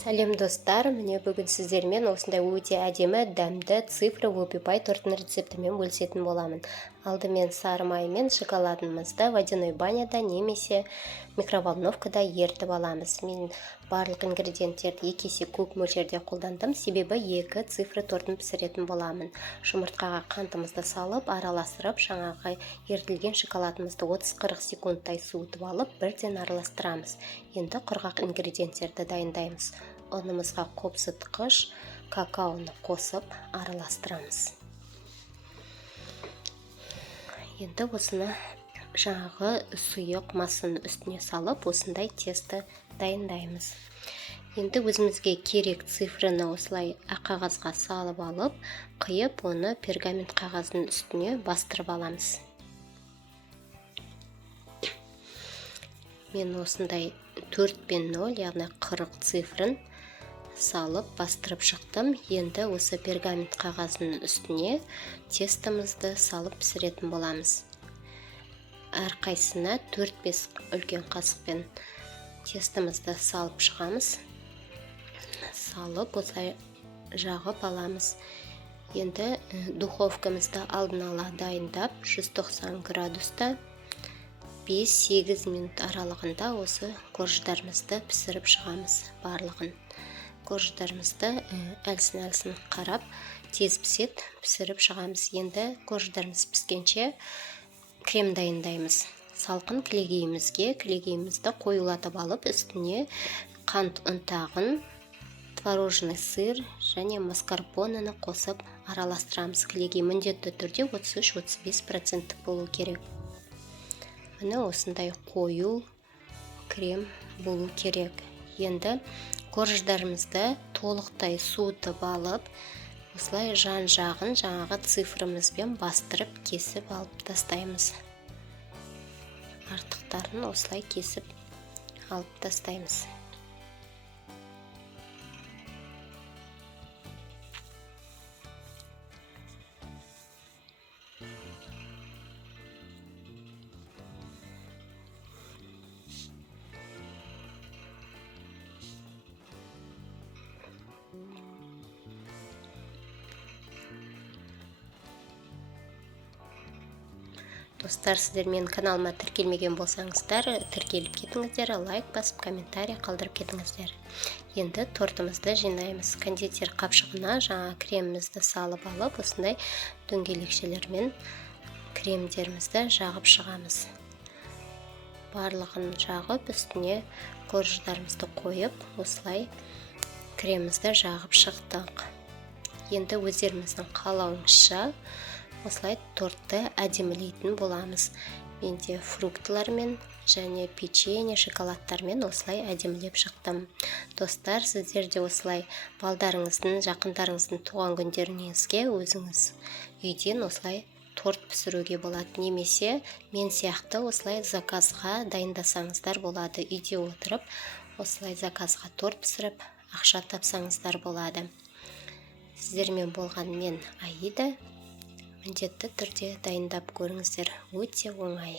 Сәлем достар, міне бүгін сіздермен осындай өте әдемі, дәмді цифровый пай тортының рецептімен бөлісетін боламын. Алдымен сары май мен шоколадымызды водяной баняда немесе микроволновкада ертіп аламыз. Мен барлық ингредиенттерді 2 есе көп мөлшерде қолдандым, себебі 2 цифры тортын пісіретін боламын. Жұмыртқаға қантымызды салып, араластырып, жаңағы ертілген шоколадымызды 30-40 секундтай суытып алып, бірден араластырамыз. Енді құрғақ ингредиенттерді дайындаймыз. Ұнымызға қопсытқыш какаоны қосып араластырамыз. Енді осыны жаңағы сұйық массаны үстіне салып, осындай тесті дайындаймыз. Енді өзімізге керек цифрыны осылай қағазға салып алып, қиып, оны пергамент қағаздың үстіне бастырып аламыз. Мен осындай 4 пен 0, яғни 40 цифрын салып бастырып шықтым. Енді осы пергамент қағаздың үстіне тестімізді салып пісіретін боламыз. Әрқайсына 4-5 үлкен қасықпен тестімізді салып шығамыз. Салып осылай жағып аламыз. Енді духовкамызды алдын ала дайындап 190 градуста 5-8 минут аралығында осы корждарымызды пісіріп шығамыз барлығын. Корждарымызды әлсін қарап, тез пісет пісіріп шығамыз. Енді корждарымыз піскенше крем дайындаймыз. Салқын кілегейімізді қоюлатып алып, үстіне қант ұнтағын, творожный сыр және маскарпонені қосып араластырамыз. Кілегей міндетті түрде 33-35% болу керек. Міне осындай қою крем болу керек. Енді корждарымызды толықтай суытып алып, осылай жан-жағын жаңағы цифрымызбен бастырып кесіп алып тастаймыз. Артықтарын осылай кесіп алып тастаймыз. Достар, сіздер мен каналыма тіркелмеген болсаңыздар, тіркеліп кетіңіздер, лайк басып, комментарий қалдырып кетіңіздер. Енді тортымызды жинаймыз. Кондитер қапшығына жаңа кремімізді салып алып, осындай дөңгелекшелермен кремдерімізді жағып шығамыз. Барлығын жағып, үстіне корждарымызды қойып, осылай кремімізді жағып шықтық. Енді өздеріміздің қалауымызша осылай тортты әдемілейтін боламыз. Менде фруктылармен және печенье, шоколадтармен осылай әдемілеп шықтым. Достар, сіздер де осылай балдарыңыздың, жақындарыңыздың туған күндеріңізге өзіңіз үйден осылай торт пісіруге болады. Немесе мен сияқты осылай заказға дайындасаңыздар болады. Үйде отырып, осылай заказға торт пісіріп, ақша тапсаңыздар болады. Сіздермен болған мен Аида. Міндетті түрде дайындап көріңіздер, өте оңай.